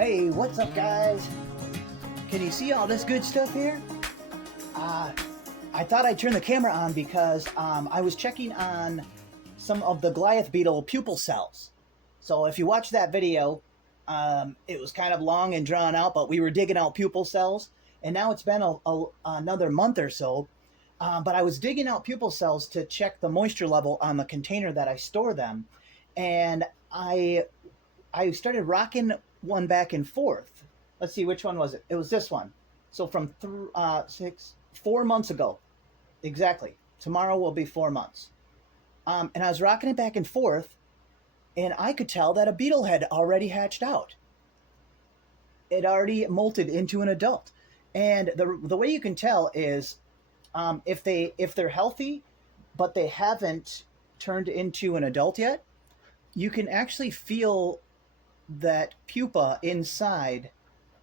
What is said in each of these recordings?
Hey, what's up, guys? Can you see all this good stuff here? I thought I'd turn the camera on because I was checking on some of the Goliath beetle pupal cells. So if you watch that video, it was kind of long and drawn out, but we were digging out pupal cells, and now it's been another month or so. But I was digging out pupal cells to check the moisture level on the container that I store them, and I started rocking one back and forth. Let's see, which one was it? It was this one. So from 4 months ago, exactly. Tomorrow will be 4 months. And I was rocking it back and forth, and I could tell that a beetle had already hatched out. It already molted into an adult. And the way you can tell is if they're healthy, but they haven't turned into an adult yet, you can actually feel that pupa inside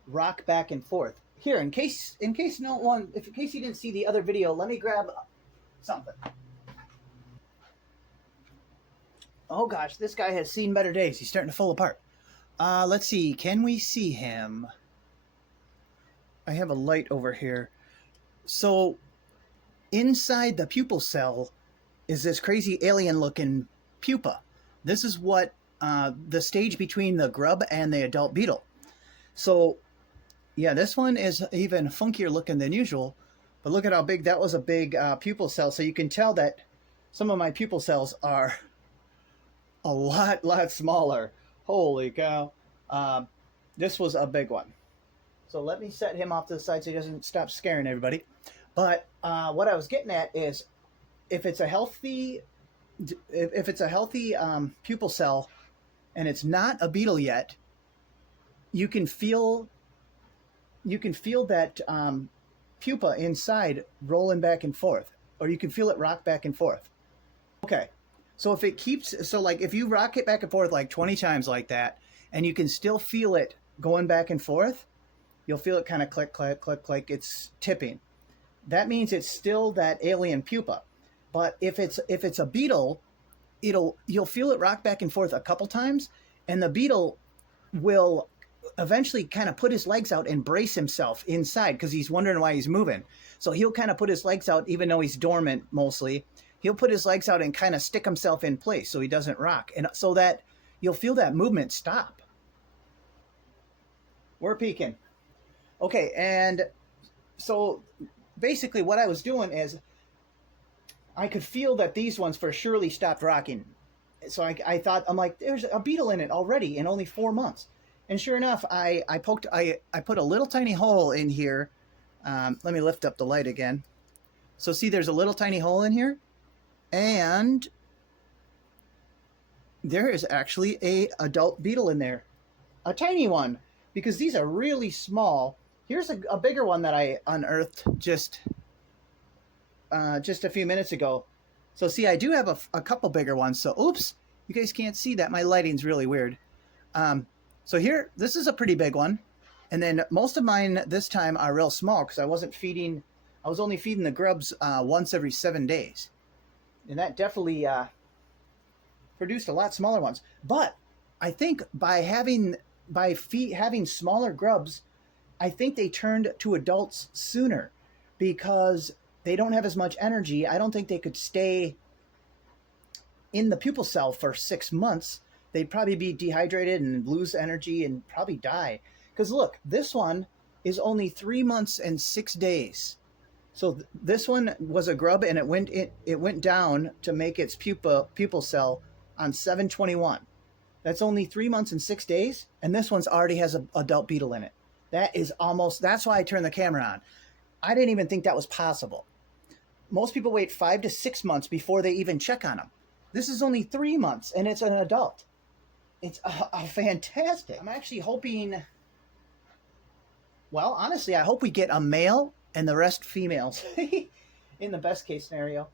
rock back and forth. Here, in case you didn't see the other video, let me grab something. Oh gosh, this guy has seen better days. He's starting to fall apart. Let's see, can we see him? I have a light over here. So inside the pupal cell is this crazy alien looking pupa. This is what the stage between the grub and the adult beetle. So yeah, this one is even funkier looking than usual, but look at how big that was. A big pupal cell. So you can tell that some of my pupal cells are a lot smaller. Holy cow. This was a big one. So let me set him off to the side so he doesn't stop scaring everybody. But what I was getting at is if it's a healthy pupal cell and it's not a beetle yet, you can feel that pupa inside rolling back and forth, or you can feel it rock back and forth. Okay, so if it keeps, so like if you rock it back and forth like 20 times like that, and you can still feel it going back and forth, you'll feel it kind of click, click, click, click, it's tipping. That means it's still that alien pupa. But if it's a beetle, you'll feel it rock back and forth a couple times, and the beetle will eventually kind of put his legs out and brace himself inside because he's wondering why he's moving. So he'll kind of put his legs out, even though he's dormant mostly. He'll put his legs out and kind of stick himself in place so he doesn't rock, and so that you'll feel that movement stop. We're peeking. Okay, and so basically what I was doing is I could feel that these ones for surely stopped rocking. So I thought, I'm like, there's a beetle in it already in only 4 months. And sure enough, I put a little tiny hole in here. Let me lift up the light again. So see, there's a little tiny hole in here. And there is actually a adult beetle in there. A tiny one, because these are really small. Here's a bigger one that I unearthed just a few minutes ago. So see, I do have a couple bigger ones. So oops, you guys can't see that. My lighting's really weird. So here, this is a pretty big one. And then most of mine this time are real small because I was only feeding the grubs once every 7 days. And that definitely produced a lot smaller ones. But I think by having smaller grubs, I think they turned to adults sooner because they don't have as much energy. I don't think they could stay in the pupal cell for 6 months. They'd probably be dehydrated and lose energy and probably die. Because look, this one is only 3 months and 6 days. So this one was a grub, and it went down to make its pupal cell on 7/21. That's only 3 months and 6 days, and this one's already has an adult beetle in it. That's why I turned the camera on. I didn't even think that was possible. Most people wait 5 to 6 months before they even check on them. This is only 3 months, and it's an adult. It's fantastic. I'm actually hoping, well, honestly, I hope we get a male and the rest females in the best case scenario.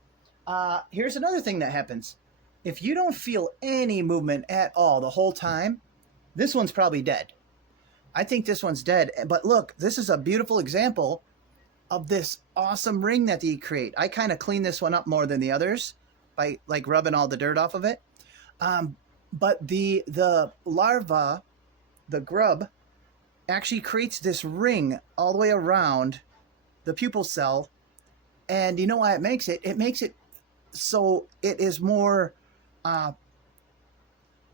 Here's another thing that happens. If you don't feel any movement at all the whole time, this one's probably dead. I think this one's dead. But look, this is a beautiful example of this awesome ring that they create. I kind of clean this one up more than the others by like rubbing all the dirt off of it. But the larva, the grub, actually creates this ring all the way around the pupal cell. And you know why it makes it? It makes it so it is more uh,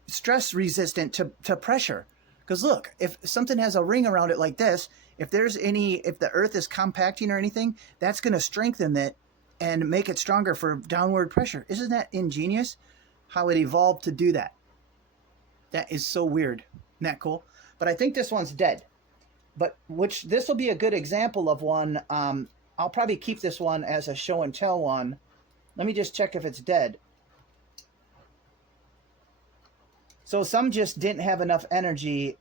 stress resistant to pressure. Because look, if something has a ring around it like this, if the earth is compacting or anything, that's going to strengthen it and make it stronger for downward pressure. Isn't that ingenious? How it evolved to do that. That is so weird. Isn't that cool? But I think this one's dead. But this will be a good example of one. I'll probably keep this one as a show and tell one. Let me just check if it's dead. So some just didn't have enough energy.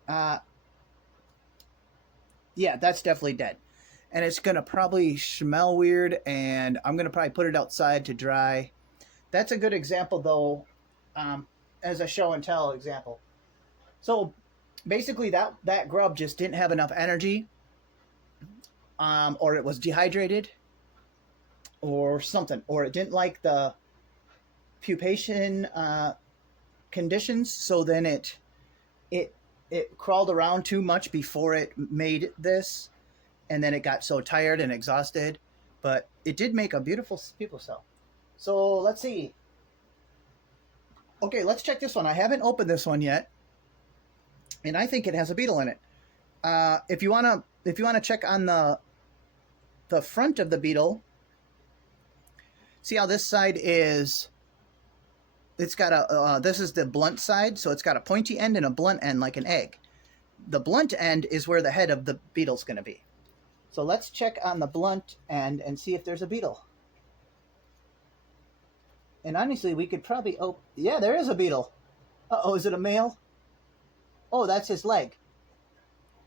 Yeah, that's definitely dead. And it's going to probably smell weird, and I'm going to probably put it outside to dry. That's a good example, though, as a show and tell example. So basically, that grub just didn't have enough energy, or it was dehydrated, or something, or it didn't like the pupation conditions, so then it crawled around too much before it made this, and then it got so tired and exhausted. But it did make a beautiful pupal cell. So let's see. Okay, let's check this one. I haven't opened this one yet, and I think it has a beetle in it. If you wanna check on the front of the beetle, see how this side is. It's got this is the blunt side, so it's got a pointy end and a blunt end like an egg. The blunt end is where the head of the beetle's going to be. So let's check on the blunt end and see if there's a beetle. And honestly, we could probably yeah, there is a beetle. Uh-oh, is it a male? Oh, that's his leg.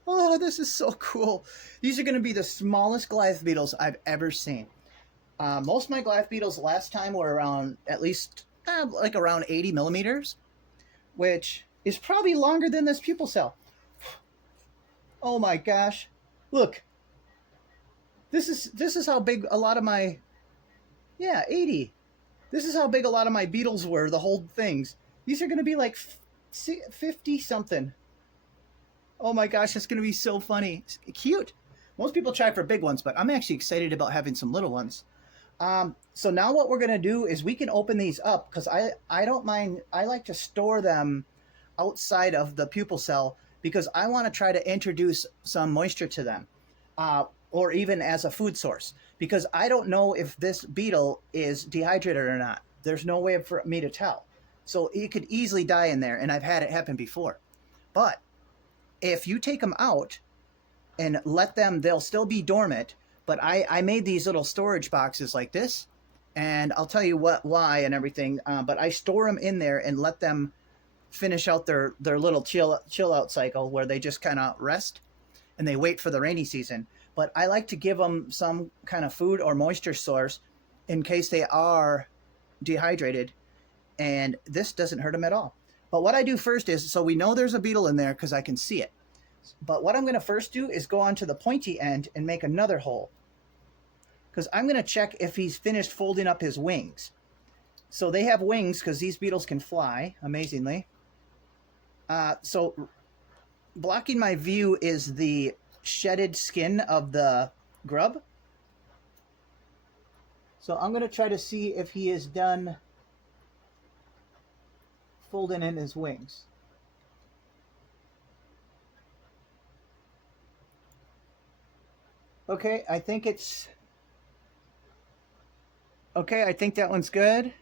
Oh, this is so cool. These are going to be the smallest Goliath beetles I've ever seen. Most of my Goliath beetles last time were around at least like around 80 millimeters, which is probably longer than this pupal cell. Oh my gosh. Look. This is how big a lot of my, yeah, 80. This is how big a lot of my beetles were, the whole things. These are going to be like 50 something. Oh my gosh, that's going to be so funny. It's cute. Most people try for big ones, but I'm actually excited about having some little ones. So now what we're going to do is we can open these up, because I don't mind. I like to store them outside of the pupal cell because I want to try to introduce some moisture to them, or even as a food source, because I don't know if this beetle is dehydrated or not. There's no way for me to tell. So it could easily die in there, and I've had it happen before. But if you take them out and let them, they'll still be dormant. But I made these little storage boxes like this, and I'll tell you why and everything. But I store them in there and let them finish out their little chill out cycle where they just kind of rest and they wait for the rainy season. But I like to give them some kind of food or moisture source in case they are dehydrated, and this doesn't hurt them at all. But what I do first is, so we know there's a beetle in there because I can see it. But what I'm going to first do is go onto the pointy end and make another hole, because I'm going to check if he's finished folding up his wings. So they have wings because these beetles can fly, amazingly. So blocking my view is the shedded skin of the grub. So I'm going to try to see if he is done folding in his wings. Okay, I think it's... Okay, I think that one's good.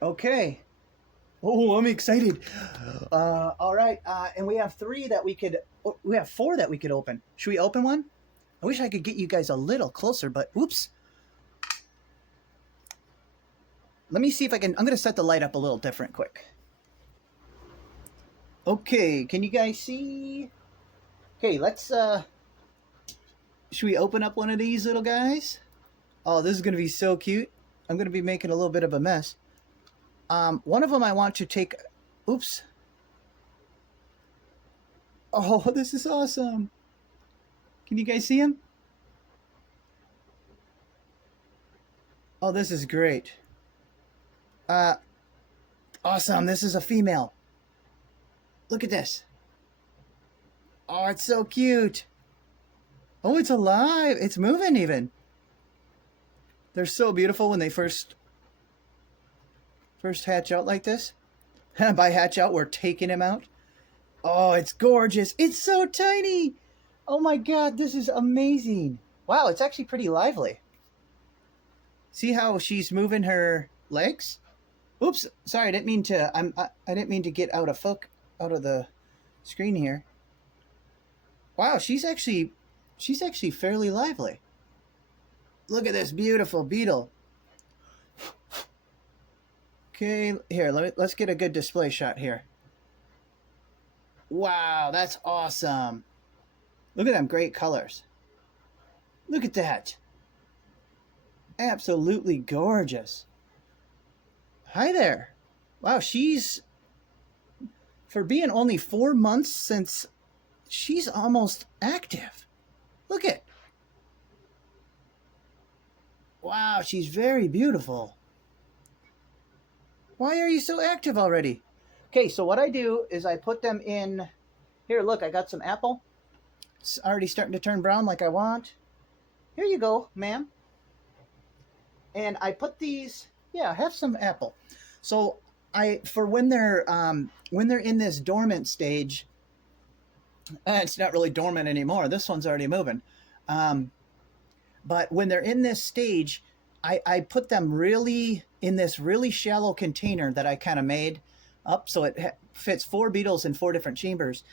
Okay. Oh, I'm excited. All right, and we have four that we could open. Should we open one? I wish I could get you guys a little closer, but oops. Let me see if I can. I'm going to set the light up a little different quick. Okay, can you guys see? Okay, let's, should we open up one of these little guys? Oh, this is going to be so cute. I'm going to be making a little bit of a mess. One of them I want to take, oops. Oh, this is awesome. Can you guys see him? Oh, this is great. Awesome. This is a female. Look at this. Oh, it's so cute. Oh, it's alive. It's moving even. They're so beautiful when they first hatch out like this. By hatch out, we're taking him out. Oh, it's gorgeous. It's so tiny. Oh my God, this is amazing. Wow, it's actually pretty lively. See how she's moving her legs? Oops, sorry, I didn't mean to. I didn't mean to get out of the screen here. Wow, she's actually fairly lively. Look at this beautiful beetle. Okay, here, let's get a good display shot here. Wow, that's awesome. Look at them great colors. Look at that. Absolutely gorgeous. Hi there. Wow, for being only 4 months since, she's almost active. Look at. Wow, she's very beautiful. Why are you so active already? Okay, so what I do is I put them in. Here, look, I got some apple. It's already starting to turn brown like I want. Here you go, ma'am. And I put these. Yeah, have some apple. So for when they're in this dormant stage, it's not really dormant anymore. This one's already moving. But when they're in this stage, I put them really in this really shallow container that I kind of made up, so it fits 4 beetles in 4 different chambers.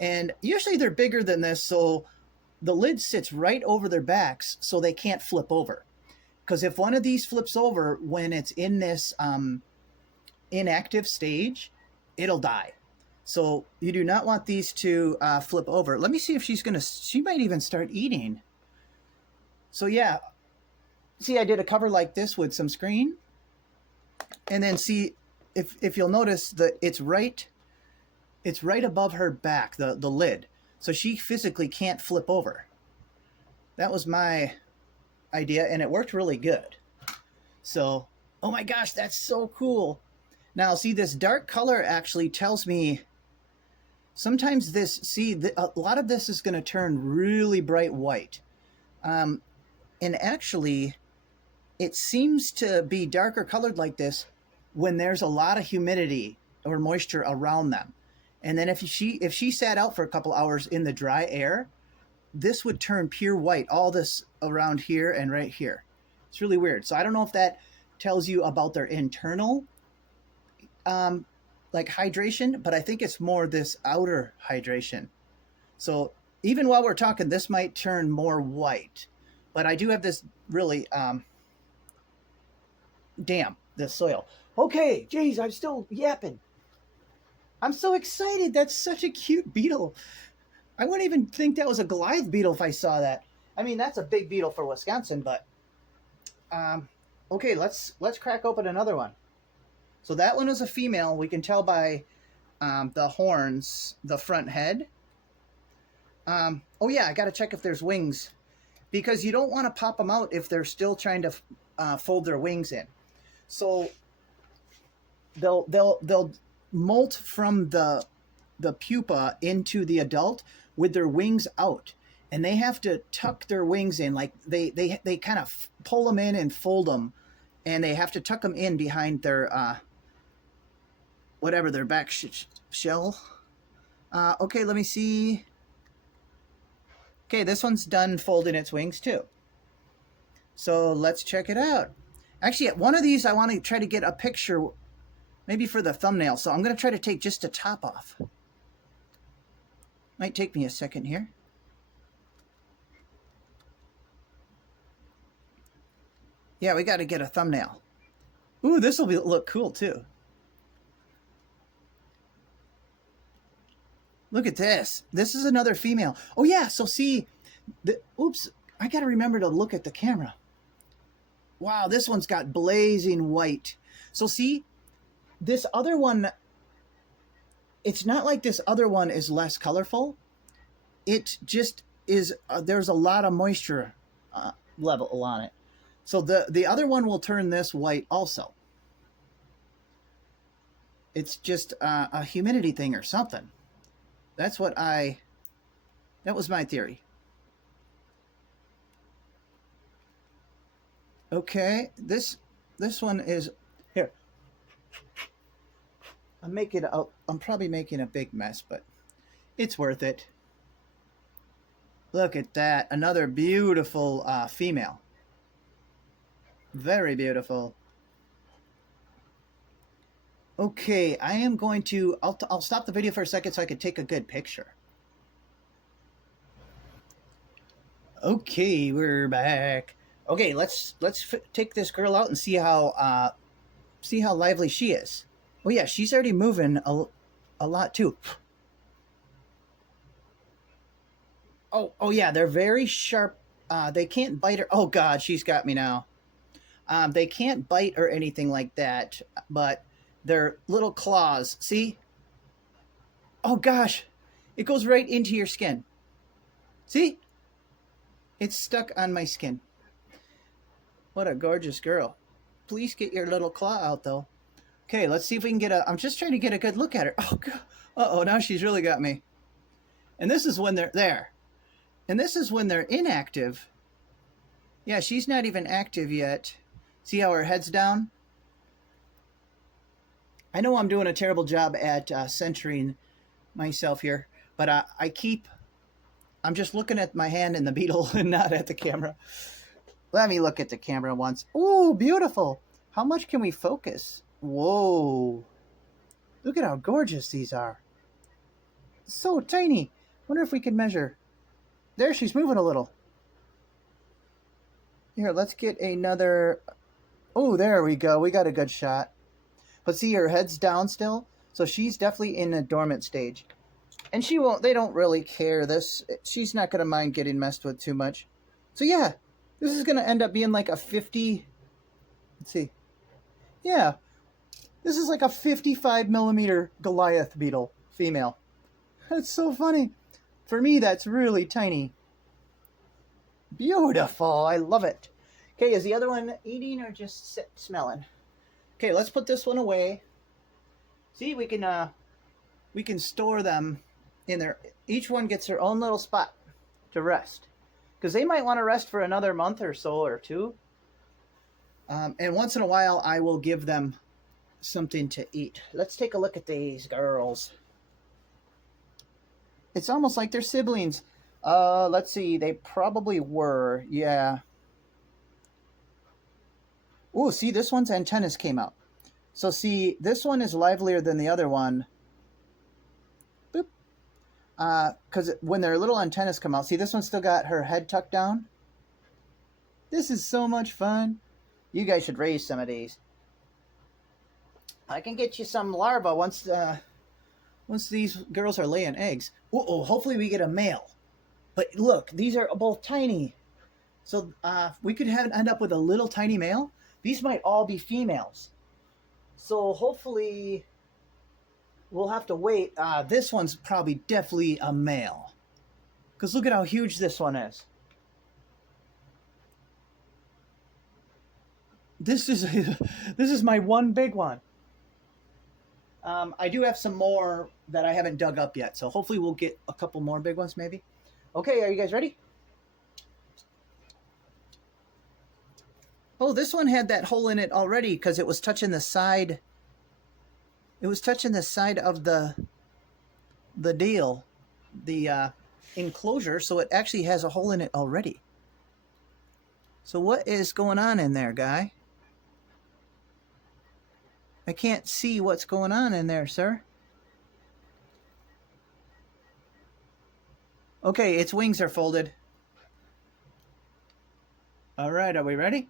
And usually they're bigger than this, so the lid sits right over their backs so they can't flip over. Because if one of these flips over when it's in this inactive stage, it'll die. So you do not want these to flip over. Let me see if she might even start eating. So yeah, see, I did a cover like this with some screen. And then see, if you'll notice that it's right above her back, the lid. So she physically can't flip over. That was my idea, and it worked really good. So, oh my gosh, that's so cool. Now, see, this dark color actually tells me sometimes a lot of this is going to turn really bright white. And actually, it seems to be darker colored like this when there's a lot of humidity or moisture around them. And then if she sat out for a couple hours in the dry air, this would turn pure white, all this around here and right here. It's really weird. So I don't know if that tells you about their internal like hydration, but I think it's more this outer hydration. So even while we're talking, this might turn more white. But I do have this really damp, this soil. Okay, geez, I'm still yapping. I'm so excited. That's such a cute beetle. I wouldn't even think that was a Goliath beetle if I saw that. I mean, that's a big beetle for Wisconsin, but okay, let's crack open another one. So that one is a female. We can tell by the horns, the front head. Oh yeah, I got to check if there's wings, because you don't want to pop them out if they're still trying to fold their wings in. So they'll molt from the pupa into the adult with their wings out, and they have to tuck their wings in, like they kind of pull them in and fold them, and they have to tuck them in behind their whatever, their back shell. Okay, let me see. Okay, this one's done folding its wings too. So let's check it out. Actually, at one of these, I want to try to get a picture, maybe for the thumbnail. So I'm going to try to take just the top off. Might take me a second here. Yeah, we got to get a thumbnail. Ooh, this will look cool too. Look at this. This is another female. Oh yeah, so see, oops, I got to remember to look at the camera. Wow, this one's got blazing white. So see, this other one, it's not like this other one is less colorful. It just is, there's a lot of moisture level on it. So the other one will turn this white also. It's just a humidity thing or something. That's what that was my theory. Okay, this one is here. I'm probably making a big mess, but it's worth it. Look at that. Another beautiful female. Very beautiful. Okay, I am going to. I'll stop the video for a second so I can take a good picture. Okay, we're back. Okay, let's take this girl out and see how lively she is. Oh yeah, she's already moving a lot too. Oh yeah, they're very sharp. They can't bite her. Oh god, she's got me now. They can't bite or anything like that, but their little claws. See? Oh gosh, it goes right into your skin. See? It's stuck on my skin. What a gorgeous girl. Please get your little claw out though. Okay, let's see if we can get a. I'm just trying to get a good look at her. Oh god. Uh-oh, now she's really got me. And this is when they're there. And this is when they're inactive. Yeah, she's not even active yet. See how her head's down? I know I'm doing a terrible job at centering myself here, but I'm just looking at my hand in the beetle and not at the camera. Let me look at the camera once. Ooh, beautiful. How much can we focus? Whoa. Look at how gorgeous these are. So tiny. Wonder if we can measure. There, she's moving a little. Here, let's get another. Oh, there we go. We got a good shot. But see, her head's down still. So she's definitely in a dormant stage. And they don't really care. She's not going to mind getting messed with too much. So yeah, this is going to end up being like a 50. Let's see. Yeah, this is like a 55 millimeter Goliath beetle, female. That's so funny. For me, that's really tiny. Beautiful. I love it. Okay, is the other one eating or just smelling? Okay, let's put this one away. See, we can store them in there. Each one gets their own little spot to rest, because they might want to rest for another month or so or two. And once in a while, I will give them something to eat. Let's take a look at these girls. It's almost like they're siblings. Let's see. They probably were. Yeah. Oh, see, this one's antennas came out. So see, this one is livelier than the other one. Boop. Because when their little antennas come out, see, this one still got her head tucked down. This is so much fun. You guys should raise some of these. I can get you some larvae once these girls are laying eggs. Uh-oh, hopefully we get a male. But look, these are both tiny. So we could end up with a little tiny male. These might all be females. So hopefully we'll have to wait. This one's probably definitely a male. Because look at how huge this one is. This is my one big one. I do have some more that I haven't dug up yet. So hopefully we'll get a couple more big ones maybe. Okay, are you guys ready? Oh, this one had that hole in it already because it was touching the side. It was touching the side of the deal, the enclosure, so it actually has a hole in it already. So what is going on in there, guy? I can't see what's going on in there, sir. Okay, its wings are folded. All right, are we ready?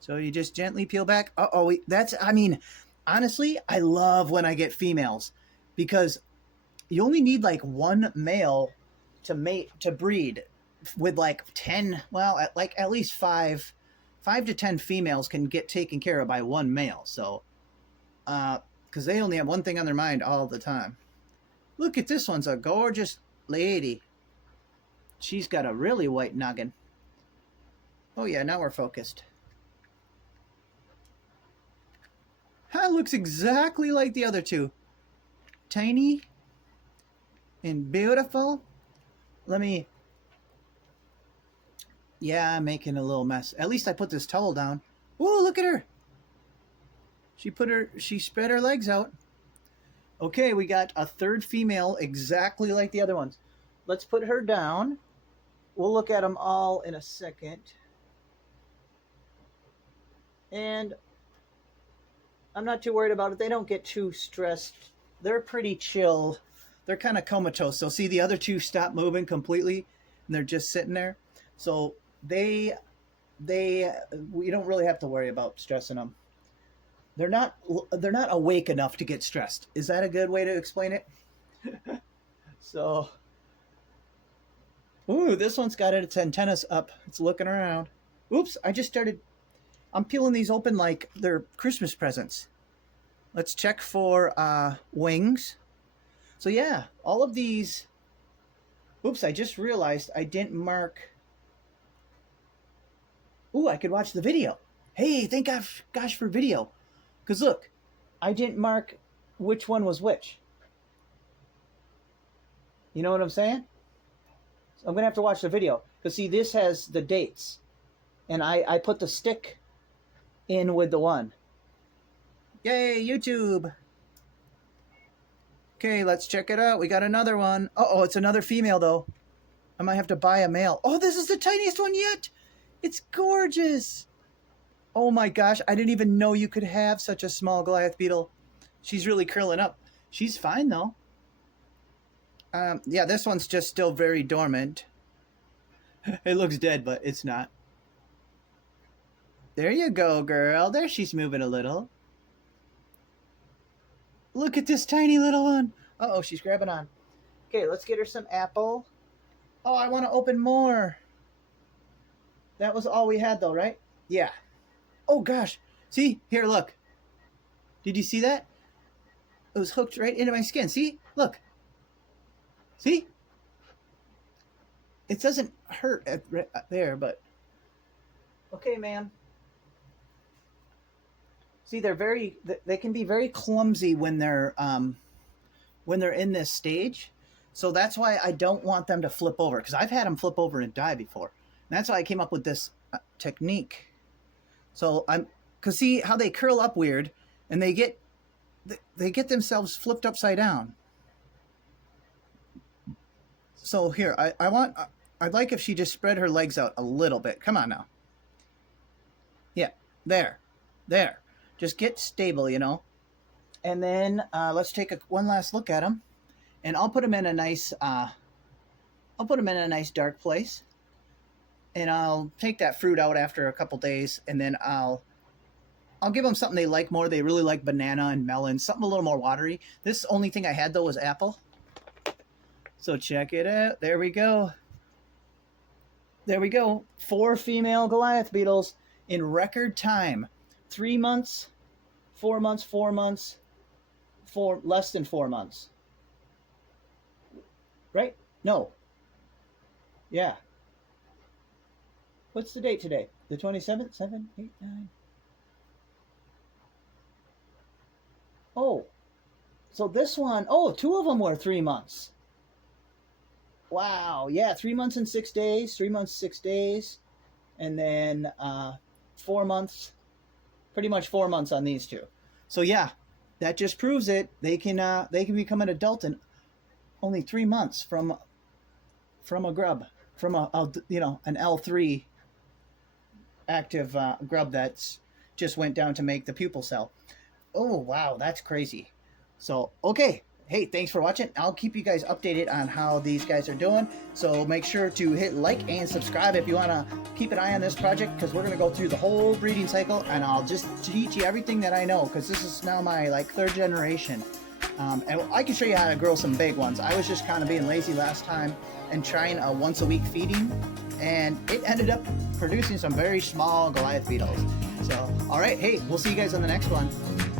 So you just gently peel back. Uh-oh, honestly, I love when I get females because you only need like one male to breed with like 10, well, at least 5 to 10 females can get taken care of by one male. So, because they only have one thing on their mind all the time. Look at this one's a gorgeous lady. She's got a really white noggin. Oh yeah, now we're focused. That looks exactly like the other two. Tiny. and beautiful. Let me... Yeah, I'm making a little mess. At least I put this towel down. Ooh, look at her. She spread her legs out. Okay, we got a third female exactly like the other ones. Let's put her down. We'll look at them all in a second. And I'm not too worried about it. They don't get too stressed. They're pretty chill. They're kind of comatose. So see, the other two stop moving completely, and they're just sitting there. So we don't really have to worry about stressing them. They're not awake enough to get stressed. Is that a good way to explain it? So, ooh, this one's got its antennas up. It's looking around. Oops, I'm peeling these open like they're Christmas presents. Let's check for wings. So yeah, all of these. Oops, I just realized I didn't mark. Ooh, I could watch the video. Hey, thank gosh for video. Because look, I didn't mark which one was which. You know what I'm saying? So I'm going to have to watch the video. Because see, this has the dates. And I put the stick in with the one. Yay, YouTube. Okay, let's check it out. We got another one. Uh-oh, it's another female, though. I might have to buy a male. Oh, this is the tiniest one yet. It's gorgeous. Oh my gosh, I didn't even know you could have such a small Goliath beetle. She's really curling up. She's fine, though. Yeah, this one's just still very dormant. It looks dead, but it's not. There you go, girl. There she's moving a little. Look at this tiny little one. Uh-oh, she's grabbing on. Okay, let's get her some apple. Oh, I want to open more. That was all we had, though, right? Yeah. Oh, gosh. See? Here, look. Did you see that? It was hooked right into my skin. See? Look. See? It doesn't hurt right there, but... Okay, ma'am. See, they can be very clumsy when they're in this stage. So that's why I don't want them to flip over, because I've had them flip over and die before. And that's why I came up with this technique. So because see how they curl up weird, and they get themselves flipped upside down. So here, I'd like if she just spread her legs out a little bit. Come on now. Yeah, there. Just get stable, you know. And then let's take one last look at them, and I'll put them in a nice dark place. And I'll take that fruit out after a couple days, and then I'll give them something they like more. They really like banana and melon, something a little more watery. This only thing I had, though, was apple. So check it out. There we go. 4 female Goliath beetles in record time. 3 months, 4 months, 4 months, less than 4 months. Right? No. Yeah. What's the date today? The 27th? 7, 8, 9. Oh. So this one, 2 of them were 3 months. Wow. Yeah, 3 months and 6 days. 3 months, 6 days. And then 4 months. Pretty much 4 months on these two. So yeah, that just proves it. They can become an adult in only 3 months from a grub, from an L3 active grub that's just went down to make the pupal cell. Oh wow, that's crazy. So okay, hey, thanks for watching. I'll keep you guys updated on how these guys are doing. So make sure to hit like and subscribe if you want to keep an eye on this project, because we're going to go through the whole breeding cycle, and I'll just teach you everything that I know, because this is now my 3rd generation. And I can show you how to grow some big ones. I was just kind of being lazy last time and trying a once-a-week feeding, and it ended up producing some very small Goliath beetles. So, all right, hey, we'll see you guys on the next one.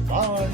Bye.